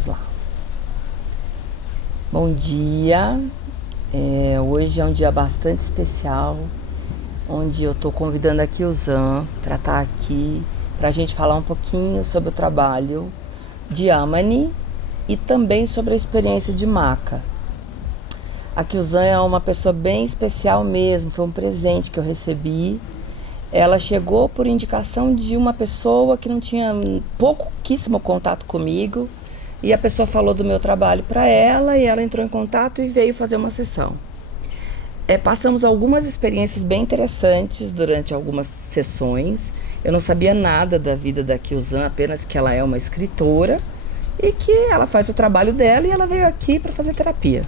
vamos lá. Bom dia, hoje é um dia bastante especial, onde eu estou convidando aqui o Zan para estar aqui, para a gente falar um pouquinho sobre o trabalho de Amani e também sobre a experiência de maca. A Kyuzan é uma pessoa bem especial mesmo, foi um presente que eu recebi. Ela chegou por indicação de uma pessoa que não tinha pouquíssimo contato comigo, e a pessoa falou do meu trabalho para ela e ela entrou em contato e veio fazer uma sessão. Passamos algumas experiências bem interessantes durante algumas sessões. Eu não sabia nada da vida da Kyuzan, apenas que ela é uma escritora e que ela faz o trabalho dela e ela veio aqui para fazer terapia.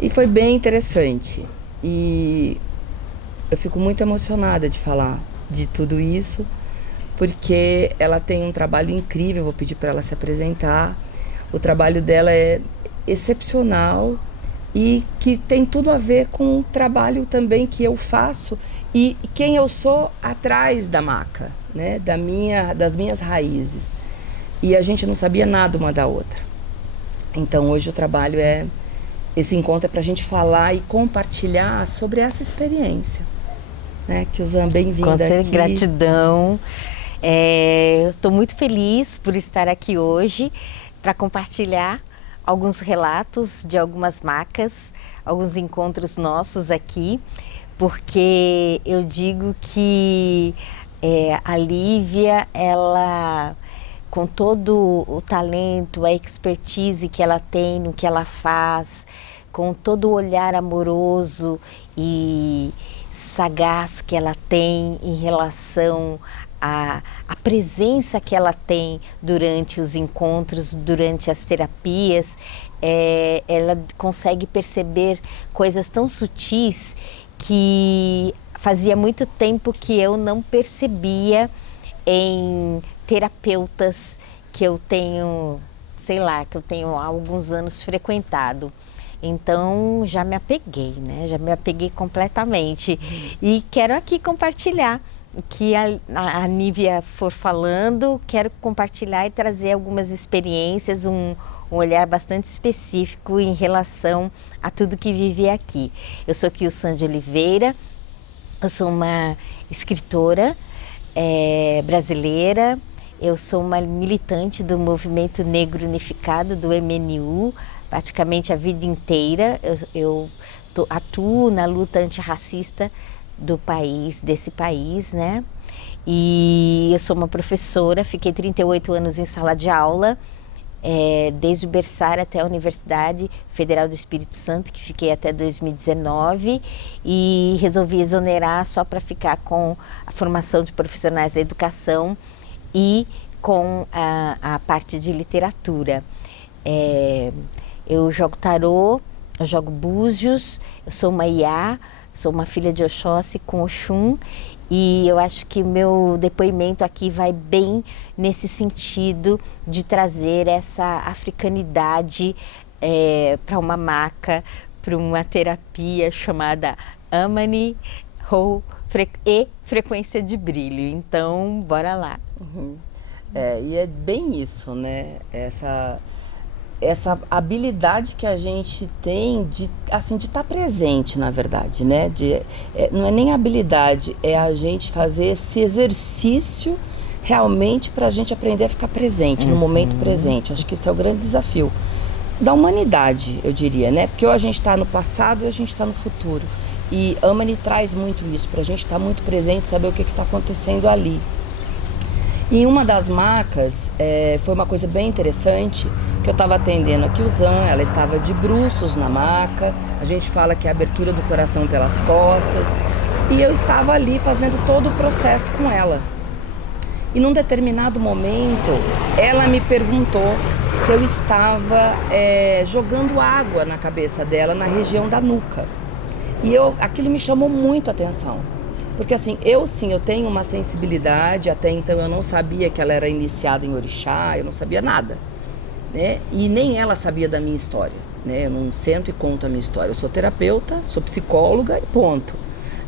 E foi bem interessante. E eu fico muito emocionada de falar de tudo isso, porque ela tem um trabalho incrível. Vou pedir para ela se apresentar. O trabalho dela é excepcional e que tem tudo a ver com o trabalho também que eu faço e quem eu sou atrás da maca, né? Das minhas raízes. E a gente não sabia nada uma da outra. Então hoje o trabalho esse encontro é para a gente falar e compartilhar sobre essa experiência, né? Kyuzan, bem-vinda aqui. Gratidão. Eu estou muito feliz por estar aqui hoje para compartilhar alguns relatos de algumas macas, alguns encontros nossos aqui, porque eu digo que a Lívia, ela, com todo o talento, a expertise que ela tem no que ela faz, com todo o olhar amoroso e sagaz que ela tem em relação à presença que ela tem durante os encontros, durante as terapias, ela consegue perceber coisas tão sutis que fazia muito tempo que eu não percebia em terapeutas que eu tenho, que eu tenho há alguns anos frequentado. Então já me apeguei, né? Já me apeguei completamente. E quero aqui compartilhar o que a Nívia for falando, quero compartilhar e trazer algumas experiências, um olhar bastante específico em relação a tudo que vivi aqui. Eu sou Kyuzan de Oliveira, eu sou uma escritora brasileira, eu sou uma militante do Movimento Negro Unificado, do MNU, praticamente a vida inteira. Eu atuo na luta antirracista desse país, né? E eu sou uma professora, fiquei 38 anos em sala de aula, desde o berçário até a Universidade Federal do Espírito Santo, que fiquei até 2019, e resolvi exonerar só para ficar com a formação de profissionais da educação e com a parte de literatura. Eu jogo tarô, eu jogo búzios, eu sou uma Iá, sou uma filha de Oxóssi com Oxum, e eu acho que meu depoimento aqui vai bem nesse sentido de trazer essa africanidade para uma maca, para uma terapia chamada Amani e frequência de brilho. Então, bora lá. Uhum. E é bem isso, né? Essa habilidade que a gente tem de estar presente, na verdade, né? Não é nem habilidade, é a gente fazer esse exercício realmente para a gente aprender a ficar presente, no momento presente. Acho que esse é o grande desafio da humanidade, eu diria, né? Porque ou a gente está no passado ou a gente está no futuro. E Amani traz muito isso, para a gente estar muito presente, saber o que está acontecendo ali. E uma das macas, foi uma coisa bem interessante, que eu estava atendendo a Kyuzan, ela estava de bruços na maca, a gente fala que é a abertura do coração pelas costas, e eu estava ali fazendo todo o processo com ela. E num determinado momento, ela me perguntou se eu estava jogando água na cabeça dela, na região da nuca. E aquilo me chamou muito a atenção. Porque assim, eu tenho uma sensibilidade, até então eu não sabia que ela era iniciada em orixá, eu não sabia nada, né? E nem ela sabia da minha história, né? Eu não sento e conto a minha história, eu sou terapeuta, sou psicóloga e ponto,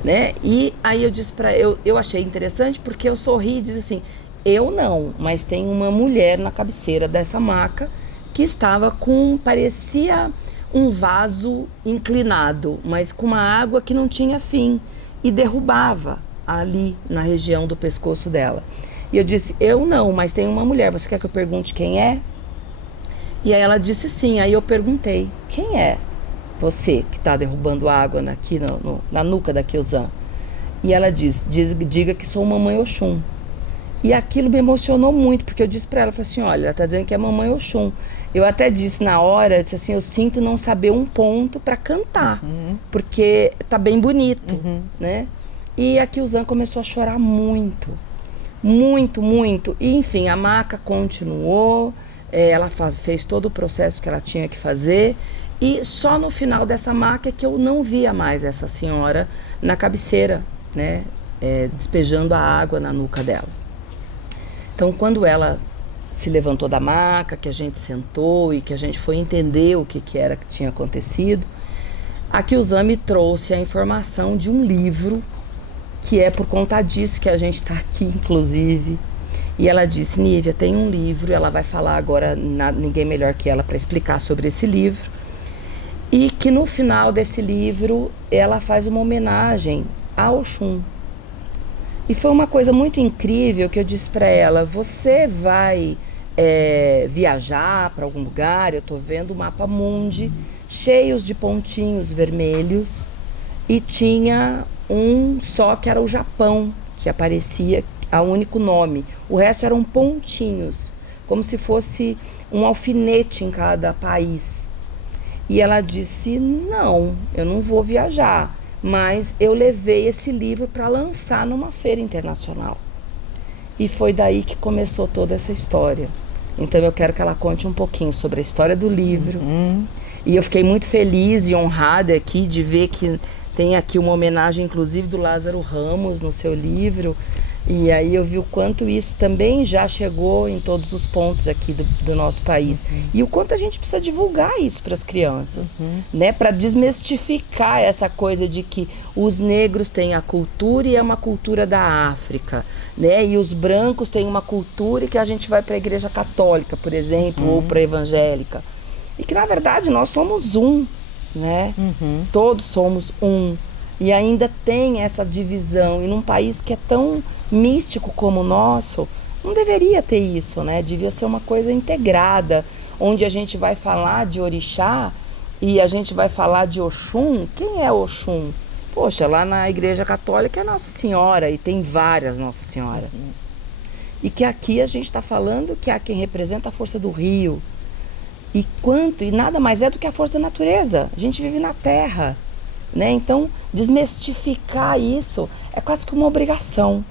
né? E aí eu disse eu achei interessante porque eu sorri e disse assim, eu não, mas tem uma mulher na cabeceira dessa maca que estava parecia um vaso inclinado, mas com uma água que não tinha fim e derrubava ali na região do pescoço dela. E eu disse, eu não, mas tem uma mulher, você quer que eu pergunte quem é? E aí ela disse sim, aí eu perguntei, quem é você que está derrubando água aqui na nuca da Kyosan? E ela diga que sou Mamãe Oxum. E aquilo me emocionou muito, porque eu disse para ela, falei assim, olha, ela está dizendo que é Mamãe Oxum. Eu até disse na hora, eu disse assim, eu sinto não saber um ponto para cantar, porque tá bem bonito, né? E a Kyosan começou a chorar muito, muito, muito. E enfim, a maca continuou, ela fez todo o processo que ela tinha que fazer. E só no final dessa maca é que eu não via mais essa senhora na cabeceira, né? Despejando a água na nuca dela. Então, quando ela se levantou da maca, que a gente sentou e que a gente foi entender o que era que tinha acontecido, a Kyosan me trouxe a informação de um livro, que é por conta disso que a gente está aqui, inclusive. E ela disse, Nívia, tem um livro, ela vai falar agora, ninguém melhor que ela para explicar sobre esse livro, e que no final desse livro ela faz uma homenagem a Oxum. E foi uma coisa muito incrível que eu disse para ela, você vai viajar para algum lugar, eu estou vendo o mapa mundi, cheios de pontinhos vermelhos, e tinha um só que era o Japão, que aparecia a único nome. O resto eram pontinhos, como se fosse um alfinete em cada país. E ela disse, não, eu não vou viajar, mas eu levei esse livro para lançar numa feira internacional. E foi daí que começou toda essa história. Então eu quero que ela conte um pouquinho sobre a história do livro. E eu fiquei muito feliz e honrada aqui de ver que tem aqui uma homenagem, inclusive, do Lázaro Ramos no seu livro. E aí eu vi o quanto isso também já chegou em todos os pontos aqui do nosso país. E o quanto a gente precisa divulgar isso para as crianças, né? Para desmistificar essa coisa de que os negros têm a cultura e é uma cultura da África, né? E os brancos têm uma cultura e que a gente vai para a igreja católica, por exemplo, ou para a evangélica. E que, na verdade, nós somos um, né? Todos somos um. E ainda tem essa divisão. E num país que é tão místico como o nosso, não deveria ter isso, né? Devia ser uma coisa integrada, onde a gente vai falar de orixá e a gente vai falar de Oxum. Quem é Oxum? Poxa, lá na igreja católica é Nossa Senhora, e tem várias Nossa Senhora. E que aqui a gente está falando que há quem representa a força do rio. E nada mais é do que a força da natureza. A gente vive na terra, né? Então, desmistificar isso é quase que uma obrigação,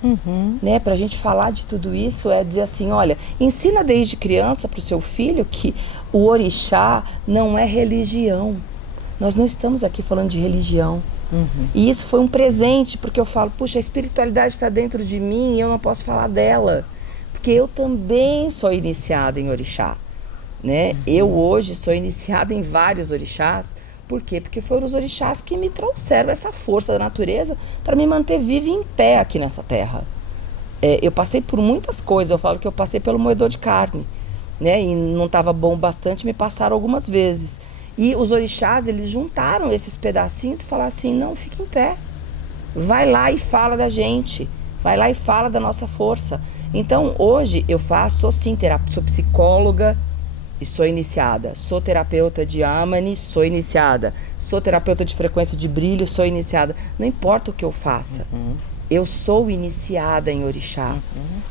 né? Para a gente falar de tudo isso é dizer assim, olha, ensina desde criança para o seu filho que o orixá não é religião. Nós não estamos aqui falando de religião. E isso foi um presente, porque eu falo, puxa, a espiritualidade está dentro de mim e eu não posso falar dela, porque eu também sou iniciada em orixá, né? Eu hoje sou iniciada em vários orixás. Por quê? Porque foram os orixás que me trouxeram essa força da natureza para me manter viva e em pé aqui nessa terra. Eu passei por muitas coisas, eu falo que eu passei pelo moedor de carne, né? E não estava bom bastante, me passaram algumas vezes. E os orixás, eles juntaram esses pedacinhos e falaram assim, não, fica em pé. Vai lá e fala da gente, vai lá e fala da nossa força. Então, hoje eu sou sim terapeuta, sou psicóloga, e sou iniciada, sou terapeuta de Amani, sou iniciada, sou terapeuta de frequência de brilho, sou iniciada. Não importa o que eu faça, eu sou iniciada em orixá.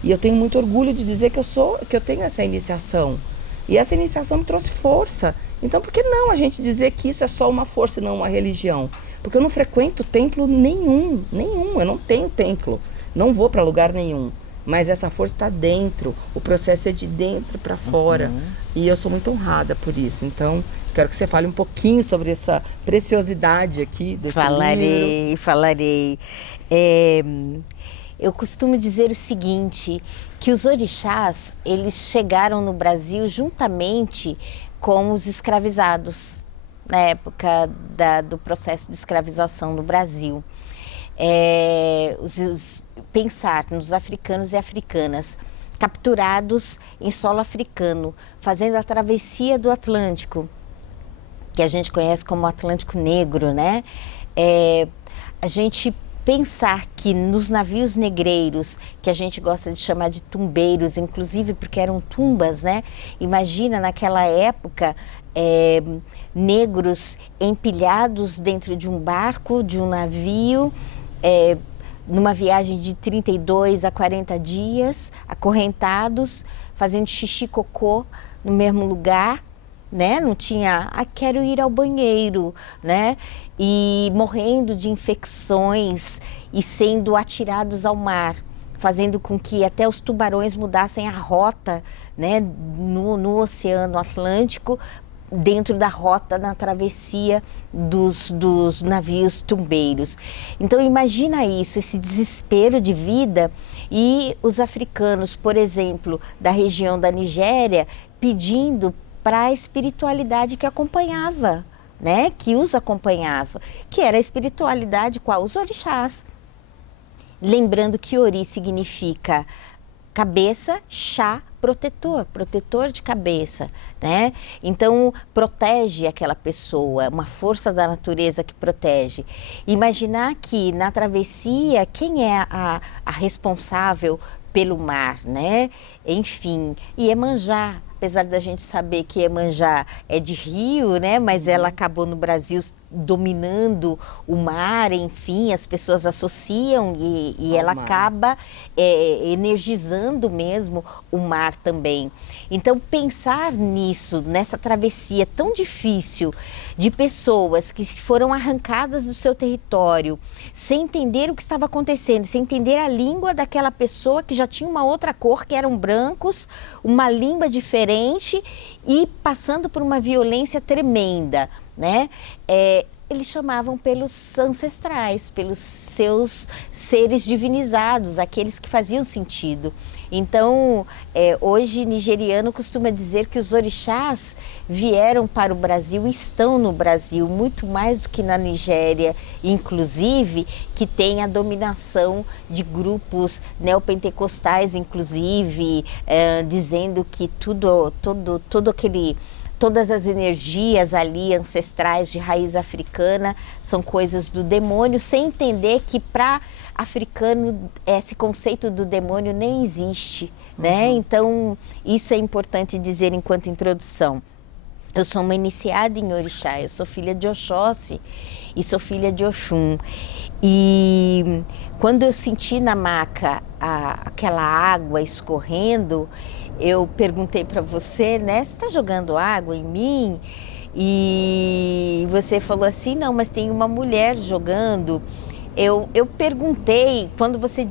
E eu tenho muito orgulho de dizer que eu tenho essa iniciação. E essa iniciação me trouxe força. Então por que não a gente dizer que isso é só uma força e não uma religião? Porque eu não frequento templo nenhum, eu não tenho templo, não vou para lugar nenhum. Mas essa força está dentro, o processo é de dentro para fora. E eu sou muito honrada por isso. Então, quero que você fale um pouquinho sobre essa preciosidade aqui desse livro. Falarei. Eu costumo dizer o seguinte, que os orixás, eles chegaram no Brasil juntamente com os escravizados, na época do processo de escravização no Brasil. Pensar nos africanos e africanas capturados em solo africano, fazendo a travessia do Atlântico, que a gente conhece como Atlântico Negro, né? A gente pensar que nos navios negreiros, que a gente gosta de chamar de tumbeiros, inclusive porque eram tumbas, né? Imagina naquela época negros empilhados dentro de um barco, de um navio, numa viagem de 32 a 40 dias, acorrentados, fazendo xixi cocô no mesmo lugar, né? Não tinha, quero ir ao banheiro, né? E morrendo de infecções e sendo atirados ao mar, fazendo com que até os tubarões mudassem a rota, né? No Oceano Atlântico, dentro da rota na travessia dos navios tumbeiros. Então imagina isso, esse desespero de vida, e os africanos, por exemplo, da região da Nigéria, pedindo para a espiritualidade que acompanhava, né? Que os acompanhava, que era a espiritualidade qual? Os orixás. Lembrando que Ori significa cabeça, chá, protetor, protetor de cabeça, né? Então protege aquela pessoa, uma força da natureza que protege. Imaginar que na travessia, quem é a responsável pelo mar, né? Enfim, Iemanjá. Apesar da gente saber que Iemanjá é de rio, né? Mas ela acabou no Brasil dominando o mar, enfim, as pessoas associam e ela acaba energizando mesmo o mar também. Então pensar nisso, nessa travessia tão difícil de pessoas que foram arrancadas do seu território, sem entender o que estava acontecendo, sem entender a língua daquela pessoa que já tinha uma outra cor, que eram brancos, uma língua diferente, e passando por uma violência tremenda, né? Eles chamavam pelos ancestrais, pelos seus seres divinizados, aqueles que faziam sentido. Então, hoje, nigeriano costuma dizer que os orixás vieram para o Brasil e estão no Brasil, muito mais do que na Nigéria, inclusive, que tem a dominação de grupos neopentecostais, inclusive, dizendo que todas as energias ali ancestrais de raiz africana são coisas do demônio, sem entender que para africano esse conceito do demônio nem existe, né? Então isso é importante dizer enquanto introdução. Eu sou uma iniciada em orixá, eu sou filha de Oxóssi e sou filha de Oxum. E quando eu senti na maca aquela água escorrendo, eu perguntei para você, né? Você está jogando água em mim? E você falou assim, não, mas tem uma mulher jogando. Eu perguntei, quando você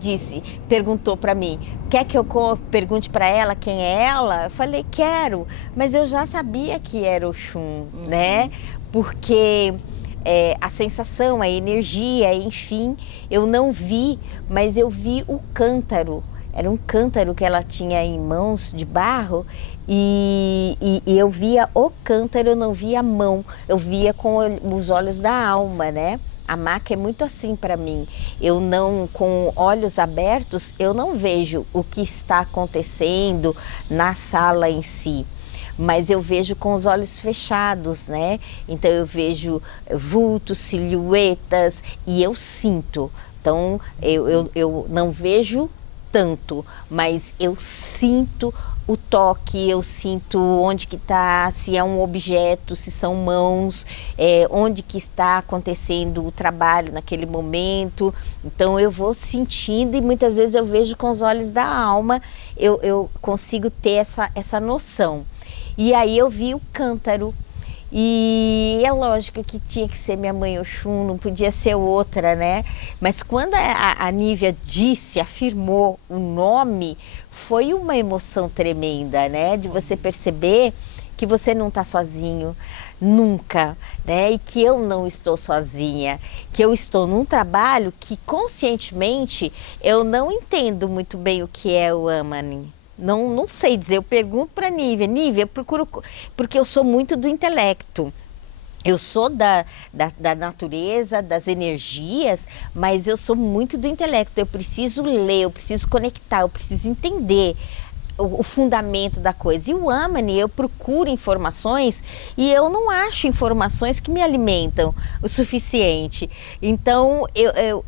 perguntou para mim, quer que eu pergunte para ela quem é ela? Eu falei, quero, mas eu já sabia que era Oxum, né? Porque a sensação, a energia, enfim, eu não vi, mas eu vi o cântaro. Era um cântaro que ela tinha em mãos de barro e eu via o cântaro, eu não via a mão, eu via com os olhos da alma, né? A maca é muito assim para mim. Eu não, com olhos abertos, eu não vejo o que está acontecendo na sala em si. Mas eu vejo com os olhos fechados, né? Então eu vejo vultos, silhuetas e eu sinto. Então eu não vejo tanto, mas eu sinto o toque, eu sinto onde que está, se é um objeto, se são mãos, onde que está acontecendo o trabalho naquele momento. Então eu vou sentindo e muitas vezes eu vejo com os olhos da alma, eu consigo ter essa noção. E aí eu vi o cântaro. E é lógico que tinha que ser minha mãe Oxum, não podia ser outra, né? Mas quando a Nívia afirmou o nome, foi uma emoção tremenda, né? De você perceber que você não está sozinho, nunca, né? E que eu não estou sozinha, que eu estou num trabalho que conscientemente eu não entendo muito bem o que é o Amanin. Não sei dizer, eu pergunto para Nívia, eu procuro, porque eu sou muito do intelecto. Eu sou da natureza, das energias, mas eu sou muito do intelecto. Eu preciso ler, eu preciso conectar, eu preciso entender o fundamento da coisa. E o Amani, eu procuro informações e eu não acho informações que me alimentam o suficiente. Então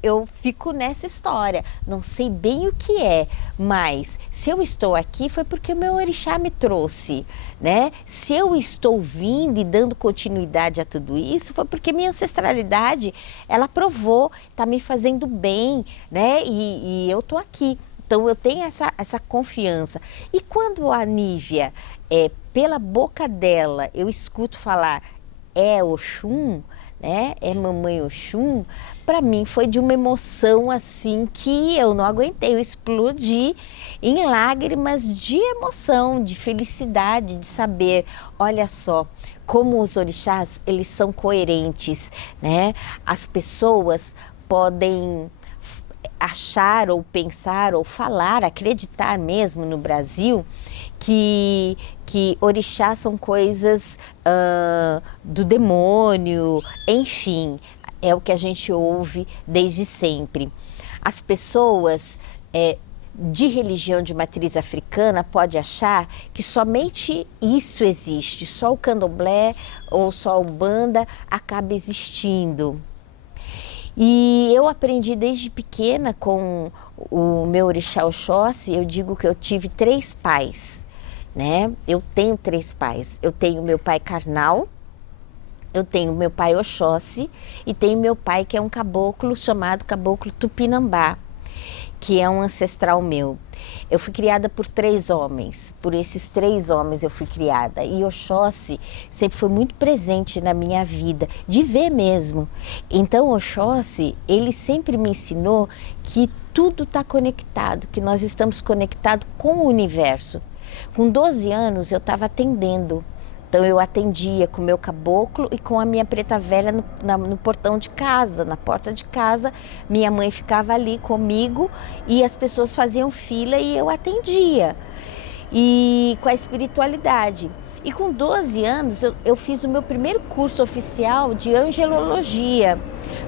eu fico nessa história. Não sei bem o que é, mas se eu estou aqui foi porque o meu orixá me trouxe, né? Se eu estou vindo e dando continuidade a tudo isso, foi porque minha ancestralidade, ela provou, está me fazendo bem, né? E eu estou aqui. Então eu tenho essa confiança. E quando a Nívia, pela boca dela, eu escuto falar é Oxum, né? É Mamãe Oxum, para mim foi de uma emoção assim que eu não aguentei. Eu explodi em lágrimas de emoção, de felicidade, de saber, olha só, como os orixás, eles são coerentes, né? As pessoas podem achar ou pensar ou falar, acreditar mesmo no Brasil que orixás são coisas do demônio, enfim, é o que a gente ouve desde sempre. As pessoas de religião de matriz africana pode achar que somente isso existe, só o candomblé ou só a umbanda acaba existindo. E eu aprendi desde pequena com o meu orixá Oxóssi, eu digo que eu tive 3 pais, né? Eu tenho 3 pais. Eu tenho meu pai carnal, eu tenho meu pai Oxóssi e tenho meu pai que é um caboclo chamado Caboclo Tupinambá, que é um ancestral meu. Eu fui criada por 3 homens, por esses 3 homens eu fui criada. E Oxóssi sempre foi muito presente na minha vida, de ver mesmo. Então Oxóssi, ele sempre me ensinou que tudo está conectado, que nós estamos conectados com o universo. Com 12 anos eu estava atendendo. Então eu atendia com o meu caboclo e com a minha preta velha no portão de casa, na porta de casa. Minha mãe ficava ali comigo e as pessoas faziam fila e eu atendia. E com a espiritualidade. E com 12 anos eu fiz o meu primeiro curso oficial de angelologia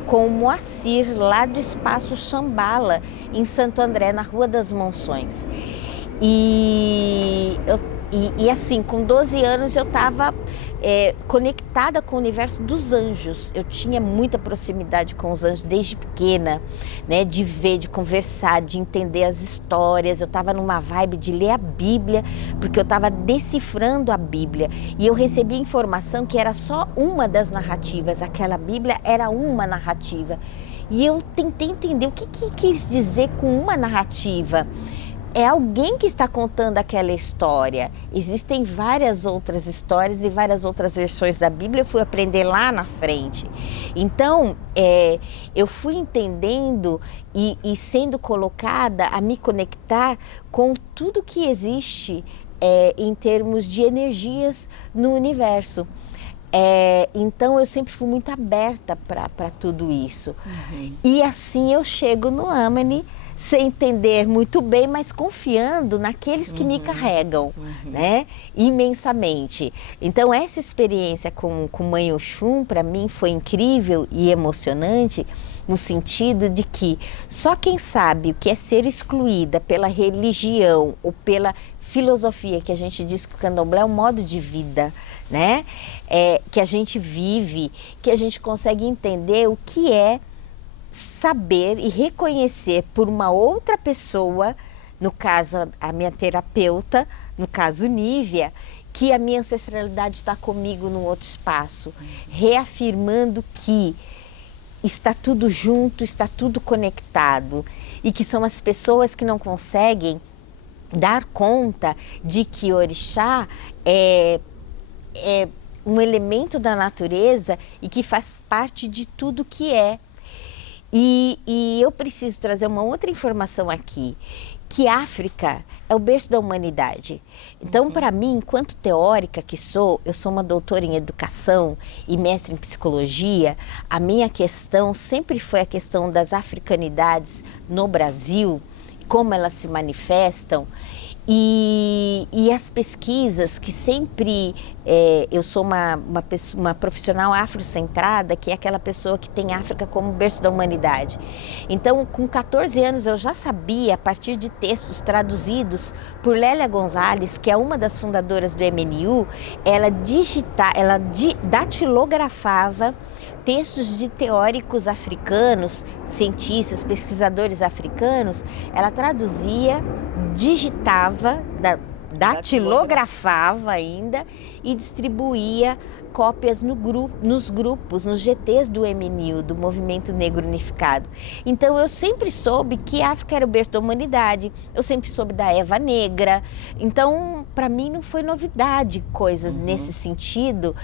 com o Moacir, lá do Espaço Xambala, em Santo André, na Rua das Monções. E assim, com 12 anos eu estava conectada com o universo dos anjos. Eu tinha muita proximidade com os anjos desde pequena, né? De ver, de conversar, de entender as histórias. Eu estava numa vibe de ler a Bíblia, porque eu estava decifrando a Bíblia. E eu recebi informação que era só uma das narrativas. Aquela Bíblia era uma narrativa. E eu tentei entender o que quis dizer com uma narrativa. É alguém que está contando aquela história. Existem várias outras histórias e várias outras versões da Bíblia. Eu fui aprender lá na frente. Então, eu fui entendendo e sendo colocada a me conectar com tudo que existe em termos de energias no universo. Então, eu sempre fui muito aberta para tudo isso. Uhum. E assim eu chego no Amani, sem entender muito bem, mas confiando naqueles que me carregam, né, imensamente. Então essa experiência com Mãe Oxum para mim foi incrível e emocionante, no sentido de que só quem sabe o que é ser excluída pela religião ou pela filosofia, que a gente diz que o candomblé é um modo de vida, né, que a gente vive, que a gente consegue entender o que é saber e reconhecer por uma outra pessoa, no caso a minha terapeuta, no caso Nívia, que a minha ancestralidade está comigo num outro espaço, reafirmando que está tudo junto, está tudo conectado e que são as pessoas que não conseguem dar conta de que orixá é um elemento da natureza e que faz parte de tudo que é. E eu preciso trazer uma outra informação aqui, que África é o berço da humanidade. Então, para mim, enquanto teórica que sou, eu sou uma doutora em educação e mestre em psicologia, a minha questão sempre foi a questão das africanidades no Brasil, como elas se manifestam. E as pesquisas que sempre, eu sou uma profissional afrocentrada, que é aquela pessoa que tem África como berço da humanidade. Então, com 14 anos eu já sabia, a partir de textos traduzidos por Lélia Gonzalez, que é uma das fundadoras do MNU, ela datilografava textos de teóricos africanos, cientistas, pesquisadores africanos. Ela traduzia, digitava, datilografava ainda e distribuía cópias nos grupos, nos GTs do MNU, do Movimento Negro Unificado. Então eu sempre soube que a África era o berço da humanidade, eu sempre soube da Eva Negra. Então, para mim não foi novidade coisas nesse sentido,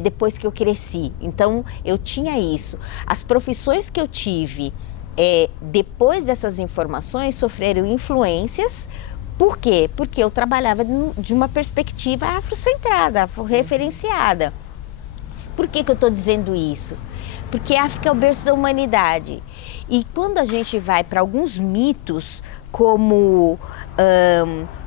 depois que eu cresci. Então eu tinha isso. As profissões que eu tive depois dessas informações sofreram influências. Por quê? Porque eu trabalhava de uma perspectiva afrocentrada, afro-referenciada. Por que eu estou dizendo isso? Porque a África é o berço da humanidade. E quando a gente vai para alguns mitos, como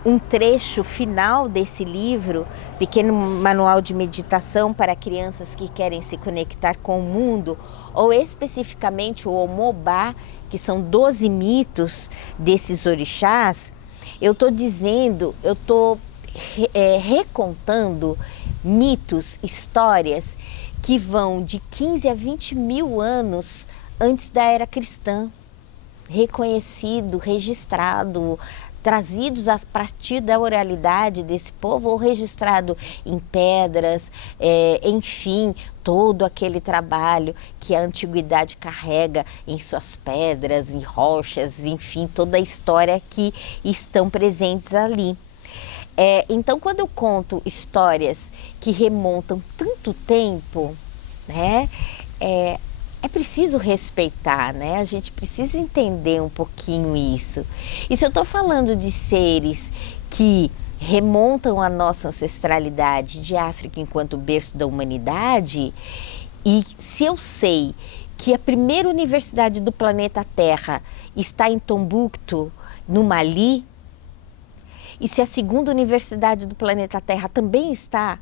um trecho final desse livro, Pequeno Manual de Meditação para Crianças que Querem Se Conectar com o Mundo, ou especificamente o Omobá, que são 12 mitos desses orixás, eu estou recontando mitos, histórias que vão de 15 a 20 mil anos antes da era cristã, reconhecido, registrado, trazidos a partir da oralidade desse povo ou registrado em pedras, enfim, todo aquele trabalho que a antiguidade carrega em suas pedras, em rochas, enfim, toda a história que estão presentes ali. Então, quando eu conto histórias que remontam tanto tempo, né, é preciso respeitar, né? A gente precisa entender um pouquinho isso. E se eu estou falando de seres que remontam a nossa ancestralidade de África enquanto berço da humanidade, e se eu sei que a primeira universidade do planeta Terra está em Tombuctu, no Mali, e se a segunda universidade do planeta Terra também está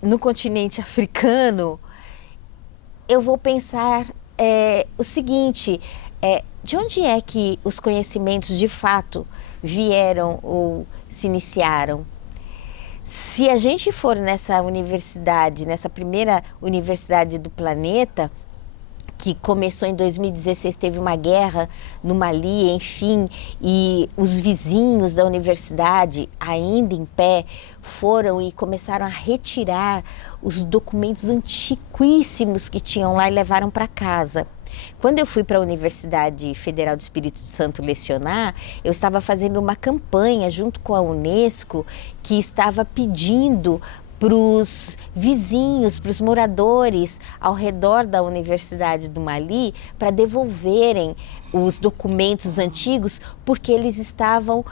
no continente africano, eu vou pensar o seguinte, de onde é que os conhecimentos de fato vieram ou se iniciaram? Se a gente for nessa universidade, nessa primeira universidade do planeta, que começou em 2016, teve uma guerra no Mali, enfim, e os vizinhos da universidade, ainda em pé, foram e começaram a retirar os documentos antiquíssimos que tinham lá e levaram para casa. Quando eu fui para a Universidade Federal do Espírito Santo lecionar, eu estava fazendo uma campanha junto com a Unesco que estava pedindo para os vizinhos, para os moradores ao redor da Universidade do Mali, para devolverem os documentos antigos, porque eles estavam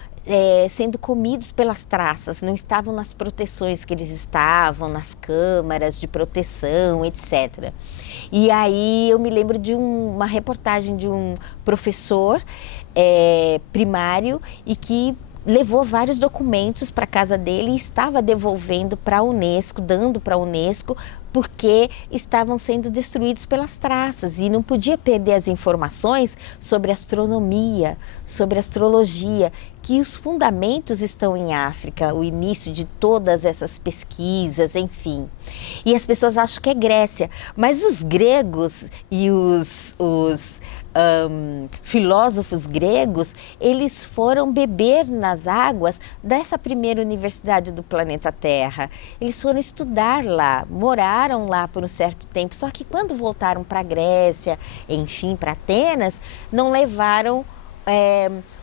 sendo comidos pelas traças, não estavam nas proteções que eles estavam, nas câmaras de proteção, etc. E aí eu me lembro de uma reportagem de um professor primário e que levou vários documentos para a casa dele e estava devolvendo para a Unesco, dando para a Unesco, porque estavam sendo destruídos pelas traças e não podia perder as informações sobre astronomia, sobre astrologia, que os fundamentos estão em África, o início de todas essas pesquisas, enfim. E as pessoas acham que é Grécia, mas os gregos e os filósofos gregos, eles foram beber nas águas dessa primeira universidade do planeta Terra. Eles foram estudar lá, moraram lá por um certo tempo, só que quando voltaram para a Grécia, enfim, para Atenas, não levaram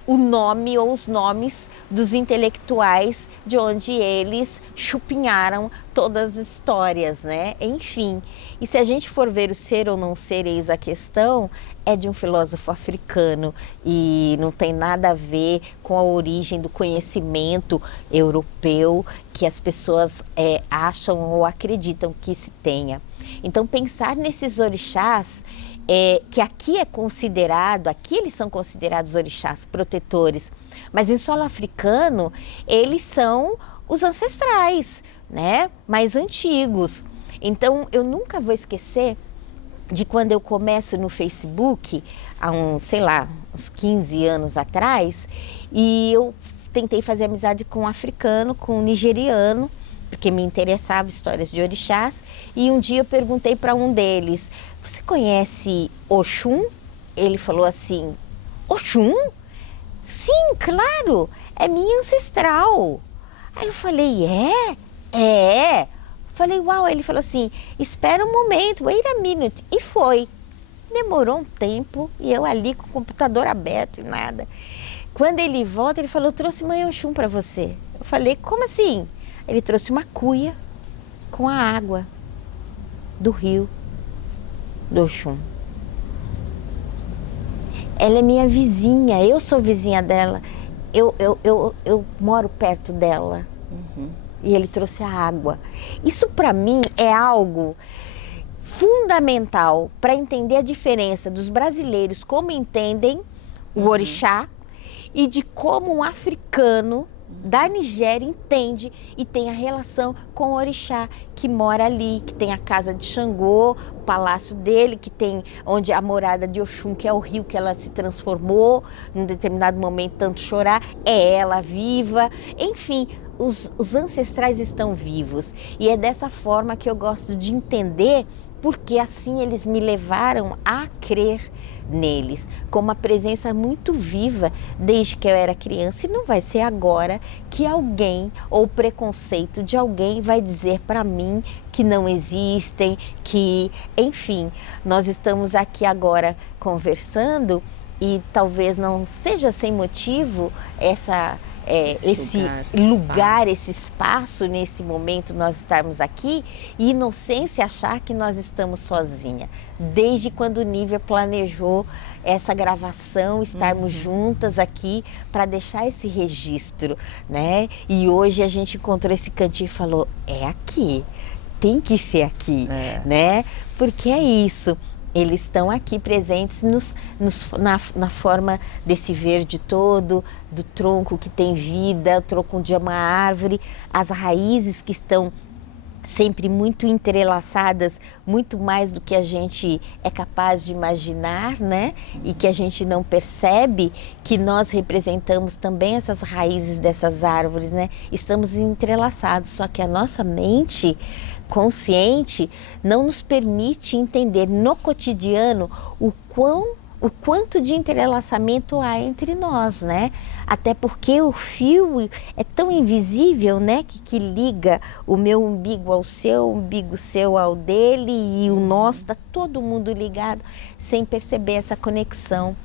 o nome ou os nomes dos intelectuais de onde eles chupinharam todas as histórias, né? Enfim, e se a gente for ver o ser ou não ser, eis a questão, é de um filósofo africano e não tem nada a ver com a origem do conhecimento europeu que as pessoas acham ou acreditam que se tenha. Então, pensar nesses orixás que aqui aqui eles são considerados orixás protetores, mas em solo africano eles são os ancestrais, né, mais antigos. Então eu nunca vou esquecer de quando eu começo no Facebook, há uns 15 anos atrás, e eu tentei fazer amizade com um africano, com um nigeriano, porque me interessava histórias de orixás, e um dia eu perguntei para um deles: você conhece Oxum? Ele falou assim: Oxum? Sim, claro, é minha ancestral. Aí eu falei: é? Falei: uau. Ele falou assim: espera um momento, wait a minute. E foi. Demorou um tempo e eu ali com o computador aberto e nada. Quando ele volta, ele falou: eu trouxe mãe Oxum para você. Eu falei: como assim? Ele trouxe uma cuia com a água do rio do Oxum. Ela é minha vizinha, eu sou vizinha dela, eu moro perto dela. E ele trouxe a água. Isso para mim é algo fundamental para entender a diferença dos brasileiros, como entendem o orixá, e de como um africano da Nigéria entende e tem a relação com o orixá, que mora ali, que tem a casa de Xangô, o palácio dele, que tem onde a morada de Oxum, que é o rio que ela se transformou, num determinado momento tanto chorar, é ela viva, enfim, os ancestrais estão vivos. E é dessa forma que eu gosto de entender, porque assim eles me levaram a crer neles, com uma presença muito viva desde que eu era criança. E não vai ser agora que alguém, ou o preconceito de alguém, vai dizer para mim que não existem, que, enfim, nós estamos aqui agora conversando e talvez não seja sem motivo esse lugar, esse espaço, nesse momento nós estarmos aqui, e inocência achar que nós estamos sozinha. Desde quando Nívia planejou essa gravação, estarmos juntas aqui para deixar esse registro, né? E hoje a gente encontrou esse cantinho e falou: é aqui, tem que ser aqui, né? Porque é isso. Eles estão aqui presentes na forma desse verde todo, do tronco que tem vida, o tronco de uma árvore, as raízes que estão sempre muito entrelaçadas, muito mais do que a gente é capaz de imaginar, né? E que a gente não percebe que nós representamos também essas raízes dessas árvores, né? Estamos entrelaçados, só que a nossa mente consciente não nos permite entender no cotidiano o quanto de entrelaçamento há entre nós, né? Até porque o fio é tão invisível, né? Que liga o meu umbigo ao seu, o umbigo seu ao dele, e o nosso, está todo mundo ligado sem perceber essa conexão.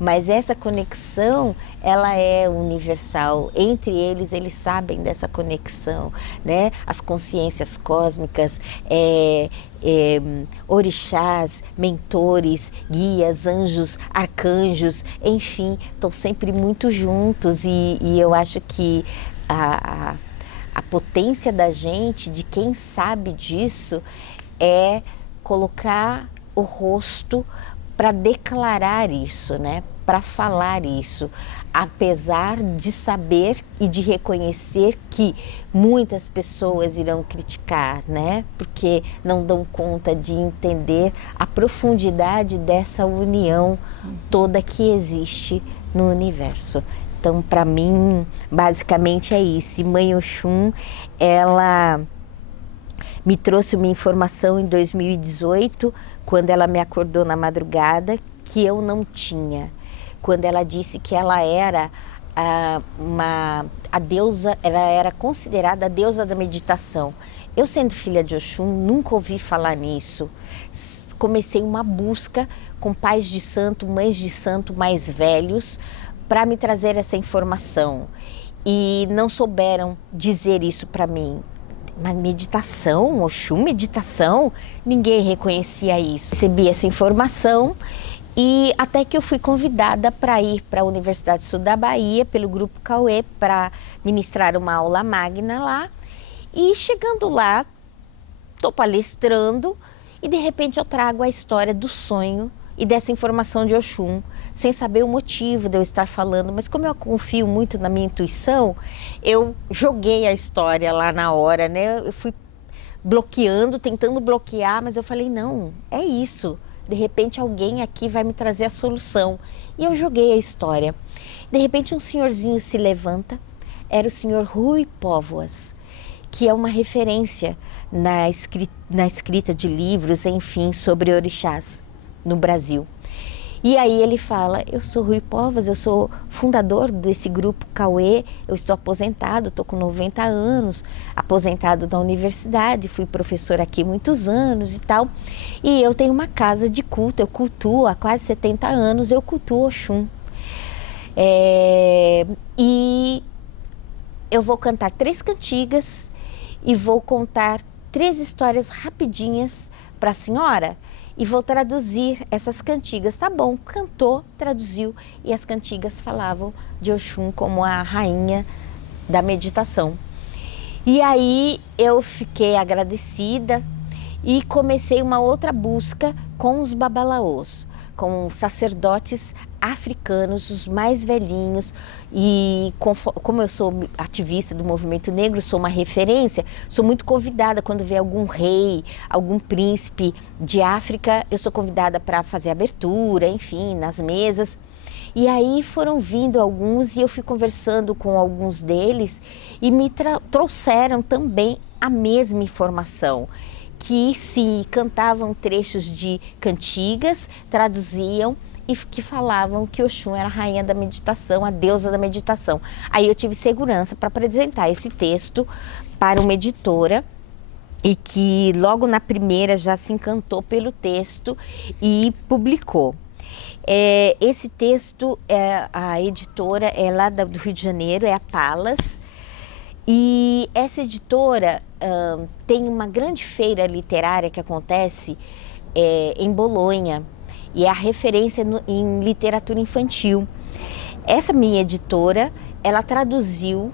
Mas essa conexão, ela é universal. Entre eles sabem dessa conexão, né? As consciências cósmicas, orixás, mentores, guias, anjos, arcanjos, enfim, estão sempre muito juntos, e eu acho que a potência da gente, de quem sabe disso, é colocar o rosto para declarar isso, né? Para falar isso, apesar de saber e de reconhecer que muitas pessoas irão criticar, né? Porque não dão conta de entender a profundidade dessa união toda que existe no universo. Então, para mim, basicamente é isso. E Mãe Oxum, ela me trouxe uma informação em 2018, quando ela me acordou na madrugada, que eu não tinha. Quando ela disse que ela era a deusa, ela era considerada a deusa da meditação. Eu, sendo filha de Oxum, nunca ouvi falar nisso. Comecei uma busca com pais de santo, mães de santo mais velhos, para me trazer essa informação. E não souberam dizer isso para mim. Mas meditação, Oxum, meditação, ninguém reconhecia isso. Recebi essa informação, e até que eu fui convidada para ir para a Universidade Sul da Bahia, pelo Grupo Cauê, para ministrar uma aula magna lá. E chegando lá, estou palestrando, e de repente eu trago a história do sonho e dessa informação de Oxum, sem saber o motivo de eu estar falando, mas como eu confio muito na minha intuição, eu joguei a história lá na hora, né? Eu fui bloqueando, tentando bloquear, mas eu falei, não, é isso. De repente alguém aqui vai me trazer a solução. E eu joguei a história. De repente um senhorzinho se levanta, era o senhor Rui Póvoas, que é uma referência na escrita de livros, enfim, sobre orixás no Brasil. E aí ele fala, eu sou Rui Póvoas, eu sou fundador desse grupo Cauê, eu estou aposentado, estou com 90 anos, aposentado da universidade, fui professor aqui muitos anos e tal, e eu tenho uma casa de culto, eu cultuo há quase 70 anos, eu cultuo Oxum. E eu vou cantar 3 cantigas e vou contar 3 histórias rapidinhas para a senhora e vou traduzir essas cantigas. Tá bom, cantou, traduziu e as cantigas falavam de Oxum como a rainha da meditação. E aí eu fiquei agradecida e comecei uma outra busca com os babalaôs, com sacerdotes africanos, os mais velhinhos, e como eu sou ativista do movimento negro, sou uma referência, sou muito convidada quando vê algum rei, algum príncipe de África, eu sou convidada para fazer abertura, enfim, nas mesas. E aí foram vindo alguns e eu fui conversando com alguns deles e me trouxeram também a mesma informação, que se cantavam trechos de cantigas, traduziam e que falavam que Oxum era a rainha da meditação, a deusa da meditação. Aí eu tive segurança para apresentar esse texto para uma editora e que logo na primeira já se encantou pelo texto e publicou. Esse texto, a editora é lá do Rio de Janeiro, é a Palas, e essa editora tem uma grande feira literária que acontece em Bolonha, e é a referência em literatura infantil. Essa minha editora, ela traduziu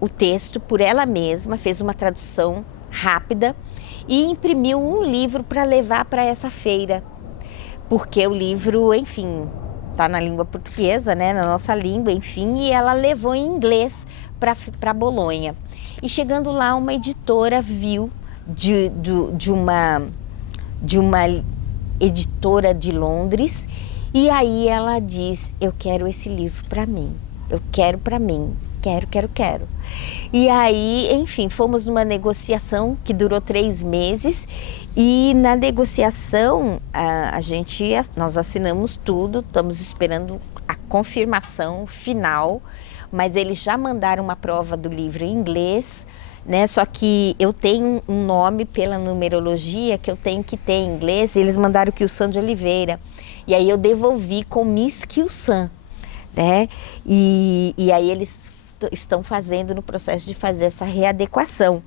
o texto por ela mesma, fez uma tradução rápida e imprimiu um livro para levar para essa feira, porque o livro, enfim, está na língua portuguesa, né, na nossa língua, enfim, e ela levou em inglês para Bolonha. E chegando lá, uma editora viu de uma editora de Londres, e aí ela diz, eu quero esse livro para mim, eu quero para mim, quero. E aí, enfim, fomos numa negociação que durou 3 meses, e na negociação nós assinamos tudo, estamos esperando a confirmação final, mas eles já mandaram uma prova do livro em inglês, né? Só que eu tenho um nome pela numerologia que eu tenho que ter em inglês, e eles mandaram Kyusan de Oliveira, e aí eu devolvi com Miss Kyusan, né? E aí eles estão fazendo no processo de fazer essa readequação.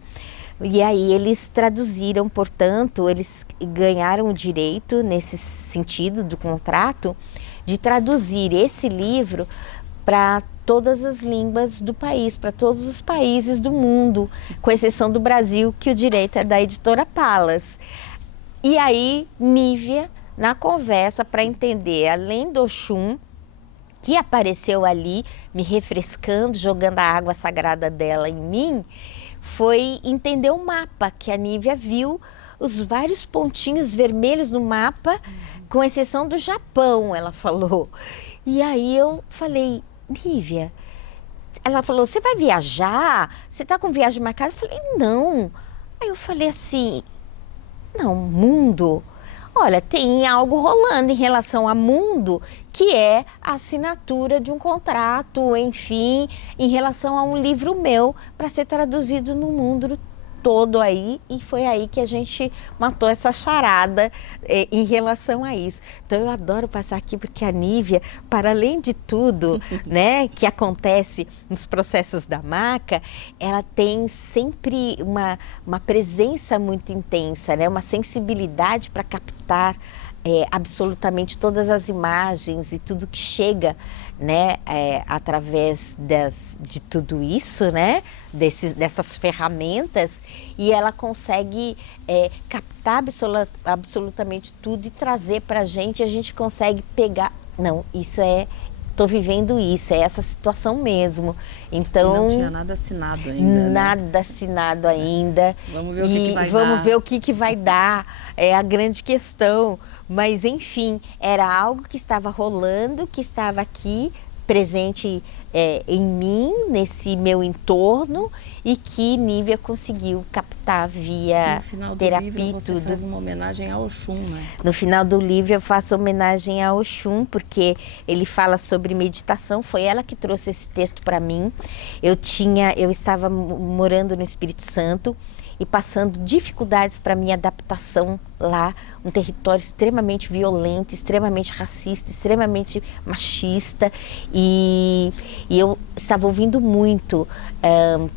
E aí eles traduziram, portanto, eles ganharam o direito, nesse sentido do contrato, de traduzir esse livro para todas as línguas do país, para todos os países do mundo, com exceção do Brasil, que o direito é da editora Palas. E aí, Nívia, na conversa para entender, além do Oxum, que apareceu ali, me refrescando, jogando a água sagrada dela em mim, foi entender o mapa, que a Nívia viu os vários pontinhos vermelhos no mapa, com exceção do Japão, ela falou. E aí eu falei, Nívia, ela falou, você vai viajar? Você está com viagem marcada? Eu falei, não. Aí eu falei assim, não, mundo. Olha, tem algo rolando em relação a mundo, que é a assinatura de um contrato, enfim, em relação a um livro meu para ser traduzido no mundo todo aí, e foi aí que a gente matou essa charada em relação a isso. Então eu adoro passar aqui porque a Nívia, para além de tudo, né, que acontece nos processos da maca, ela tem sempre uma presença muito intensa, né, uma sensibilidade para captar absolutamente todas as imagens e tudo que chega, né, através de tudo isso, né, dessas ferramentas, e ela consegue captar absolutamente tudo e trazer para a gente consegue pegar, não, isso tô vivendo isso, é essa situação mesmo. Então, e não tinha nada assinado ainda, nada assinado ainda. Vamos ver o que vai dar. Vamos ver o que vai dar, é a grande questão. Mas, enfim, era algo que estava rolando, que estava aqui, presente em mim, nesse meu entorno, e que Nívia conseguiu captar via terapia e tudo. No final do livro você faz uma homenagem a Oxum, né? No final do livro eu faço homenagem a Oxum, porque ele fala sobre meditação, foi ela que trouxe esse texto para mim. Eu estava morando no Espírito Santo e passando dificuldades para minha adaptação lá, um território extremamente violento, extremamente racista, extremamente machista, e eu estava ouvindo muito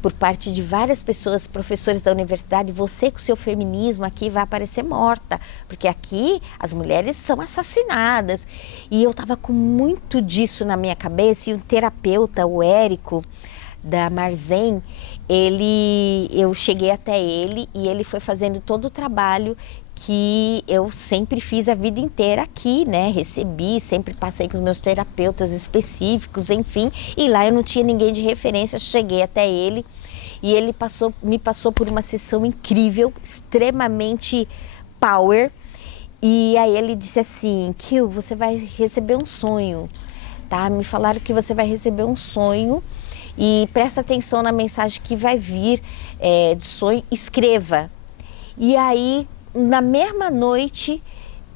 por parte de várias pessoas, professores da universidade: você com o seu feminismo aqui vai aparecer morta, porque aqui as mulheres são assassinadas. E eu estava com muito disso na minha cabeça, e um terapeuta, o Érico, da Marzen, eu cheguei até ele e ele foi fazendo todo o trabalho que eu sempre fiz a vida inteira aqui, né? Recebi, sempre passei com os meus terapeutas específicos, enfim, e lá eu não tinha ninguém de referência. Cheguei até ele e ele me passou por uma sessão incrível, extremamente power, e aí ele disse assim: Kil, você vai receber um sonho, tá? Me falaram que você vai receber um sonho, e presta atenção na mensagem que vai vir de sonho, escreva. E aí, na mesma noite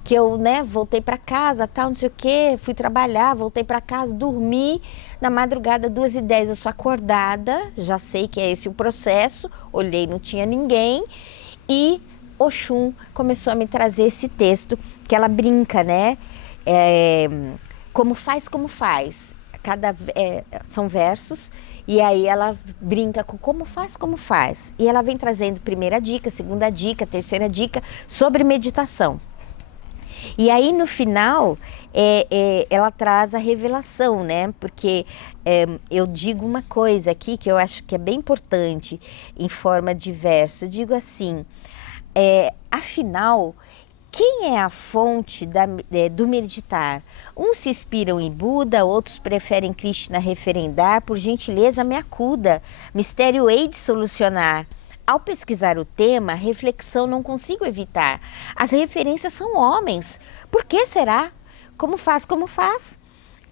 que eu, né, voltei para casa, tal, não sei o quê, fui trabalhar, voltei para casa, dormi, na madrugada, 2h10, eu sou acordada, já sei que é esse o processo, olhei, não tinha ninguém, e Oxum começou a me trazer esse texto, que ela brinca, né, como faz. São versos, e aí ela brinca com como faz. E ela vem trazendo primeira dica, segunda dica, terceira dica sobre meditação. E aí no final ela traz a revelação, né? Porque eu digo uma coisa aqui que eu acho que é bem importante em forma de verso. Eu digo assim: afinal, quem é a fonte do meditar? Uns se inspiram em Buda, outros preferem Krishna referendar. Por gentileza, me acuda, mistério hei de solucionar. Ao pesquisar o tema, reflexão não consigo evitar. As referências são homens. Por que será? Como faz?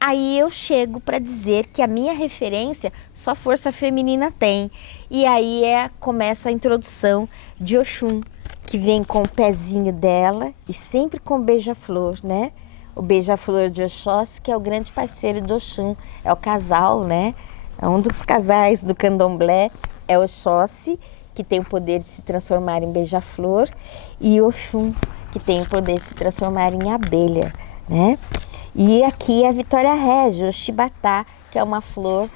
Aí eu chego para dizer que a minha referência só força feminina tem. E aí começa a introdução de Oxum, que vem com o pezinho dela e sempre com o beija-flor, né? O beija-flor de Oxóssi, que é o grande parceiro do Oxum, é o casal, né? É um dos casais do candomblé, é Oxóssi, que tem o poder de se transformar em beija-flor, e Oxum, que tem o poder de se transformar em abelha, né? E aqui é a Vitória Régia, o Xibatá, que é uma flor